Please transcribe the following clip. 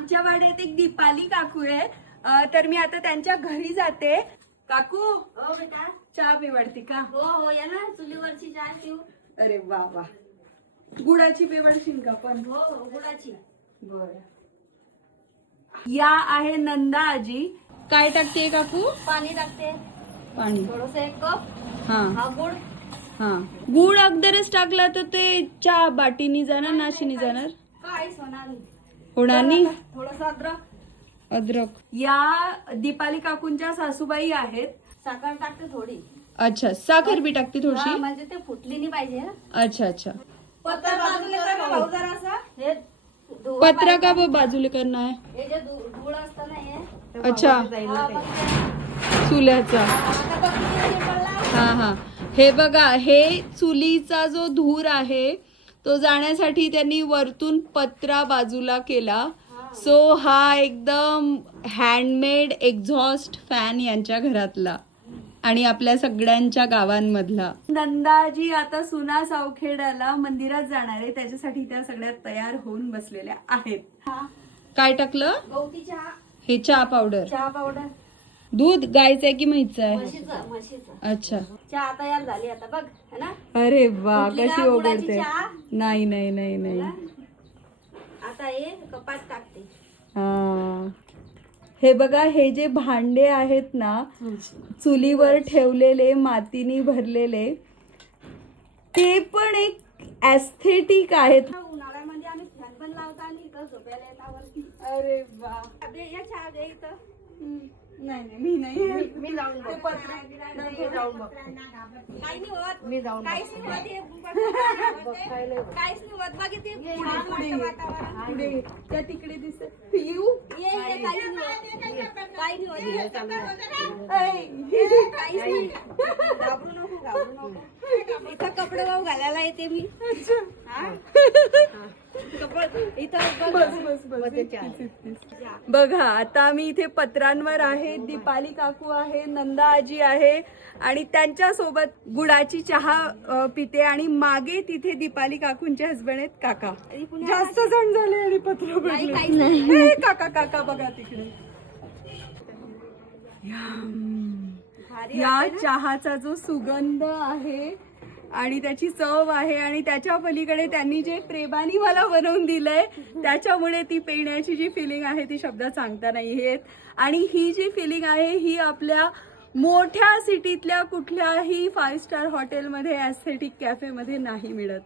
आमच्या वाड्यात एक दीपाली काकू आहे, तर मी आता त्यांच्या घरी जाते. काकू हो बेटा. चहा पिवडती का? हो हो या ना, चुलीवरची चहा पिऊ. अरे वा वा. गुळाची पिवडशील का पण? हो गुळाची. बर. या आहे नंदा आजी. काय टाकते काकू? पाणी टाकते, पाणी. थोडस एक कप. हा हा गुळ. हा. गुळ अगदरच टाकला तर ते चहा बाटीनी जाणार, नाशीनी जाणार? काहीच होणार नाही. होणार नाही. थोडस अद्रक. अद्रक. या दीपाली काकूंच्या सासूबाई आहेत. साखर टाकते थोडी. अच्छा, साखर बी टाकते हा, थोडीशी. म्हणजे ते फुटली नाही पाहिजे. अच्छा अच्छा. पत्र बाजूला कर भाऊ जरासा. हे पत्रा का बाजूला करणार आहे? हे जे गुळ असतं ना हे. अच्छा, हा, मग ते- चुल्याचा. आता बघ किती पडला. हा हा. हे बघा, हे चुलीचा जो धूर आहे तो जाण्यासाठी त्यांनी वरतून पत्रा बाजूला केला. सो हा एकदम हँडमेड एक्झॉस्ट फॅन यांच्या घरातला आणि आपल्या सगळ्यांच्या गावांमधला. नंदाजी आता सुना सावखेड्याला मंदिरात जाणार आहे, त्याच्यासाठी त्या सगळ्या तयार होऊन बसलेल्या आहेत. हा, काय टाकलं? गवती चहा. हे चहा पावडर. चहा पावडर. दूध गायचं आहे की म्हैचं आहे? म्हशीचं. अच्छा. चहा तयार झाली आता बघ, है ना. अरे वा, कुठली कशी ना गुळाची ओघळते. चहा? नाही नाही नाही नाही. आता हे कपात टाकते. हा. हे बघा, हे जे भांडे आहेत ना चुलीवर ठेवलेले, मातीनी भरलेले, ते पण एक एस्थेटिक आहेत. उन्हाळ्यामध्ये आम्ही फॅन पण लावता आणि इथं झोपायला येतावरती. अरे वा. या चहा दे इथं. नाही नाही, मी नाही. मी जाऊन ते पत्र. काही नाही होत. मी जाऊन काहीच नाही होत. हे काहीच नाही होत. बघ इथे पुढे वातावरण. पुढे त्या तिकडे दिसत येऊ. ये काहीच नाही होत. काही नाही होत. ऐ. काहीच नाही. घाबरू नको. इथं कपडे वाहू घालायला येते मी. हा? कपडे इथं बघ. बघा, आता मी इथे पत्रांवर आहे. दीपाली काकू आहे, नंदा आजी आहे आणि त्यांच्या सोबत गुळाची चहा पिते आणि मागे तिथे दीपाली काकूंचे हसबंड आहेत काका. जास्त जण झाले आणि पत्र पडले. ए, काका काका बघा तिकडे. या चहाचा जो सुगंध आहे आणि त्याची चव आहे आणि त्याच्या पलीकडे त्यांनी जे प्रेमाने मला बनवून दिलंय, त्याच्यामुळे ती पिण्याची जी फिलिंग आहे ती शब्दात सांगता नाही येत. आणि ही जी फिलिंग आहे ही आपल्या मोठ्या सिटीतल्या कुठल्याही 5 स्टार हॉटेलमध्ये, एस्थेटिक कॅफेमध्ये नाही मिळत.